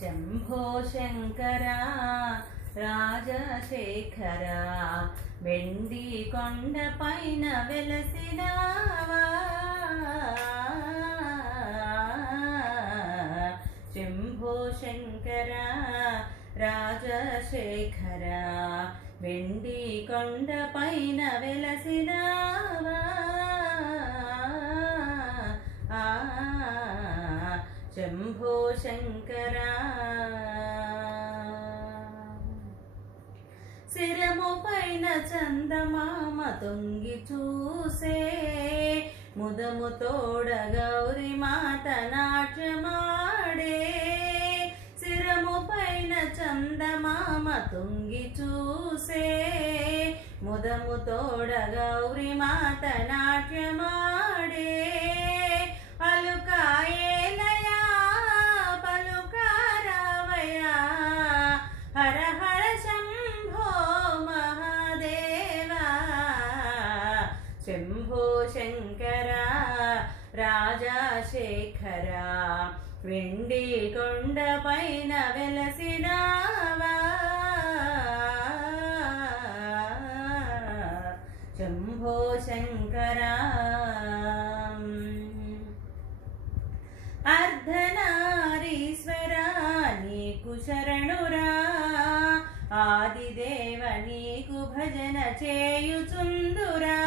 శంభో శంకర రాజశేఖర వెండి కొండ పైన వెలసినావా శంభో శంకర రాజశేఖర వెండి కొండ పైన వెలసినావా శంభో శంకర శిరము పైన చందమామ తొంగి చూసే ముదము తోడ గౌరి మాత నాట్యమాడే శిరము పైన చందమామ తొంగి చూసే ముదము తోడ గౌరి మాత నాట్యమాడే అలుకాయేలయా పలుకారావయా హర హర శంభో మహాదేవా శంభో శంకర రాజశేఖర వెండి కొండ పైన వెలసినావా శంభో శంకర అర్ధనారీశ్వర నీకు శరణురా ఆదిదేవ నీకు భజన చేయుచుందురా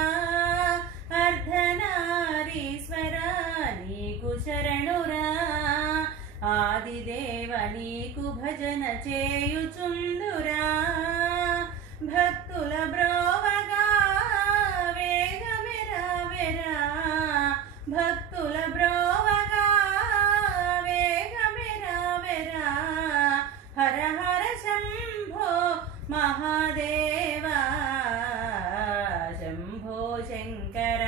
అర్ధనారీశ్వర నీకు శరణురా ఆదిదేవ నీకు భజన చేయుచుందురా భక్తుల బ్రోవగా వేగమెరా వెరా భక్తుల బ్రోవగా వేగమెరా వెరా హర హర శంభో మహాదేవా శంభో శంకర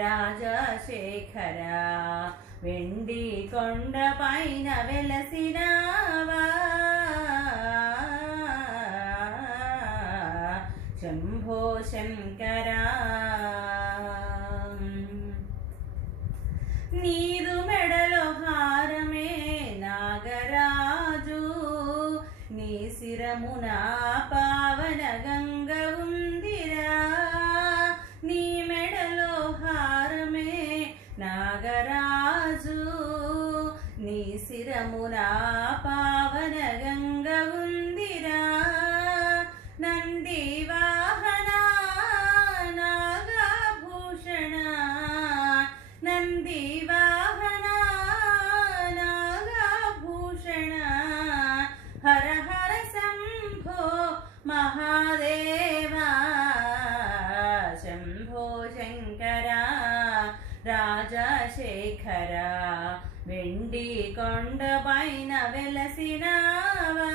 రాజశేఖర వెండి కొండ పైన వెలసినావా శంభో శంకర నీదు మెడలో హారమే నాగరాజు నీ శిరమున పావన గంగ ఉందిరా నీ మెడలో హారమే నాగరాజు నీ శిరమున పావన గంగ ఉందిరా నంది వాహన నాగభూషణ నంది వాహన నాగభూషణ హర హర శంభో మహాదేవా శంభో శంకర రాజశేఖర వెండి కొండ పైన వెలసినావా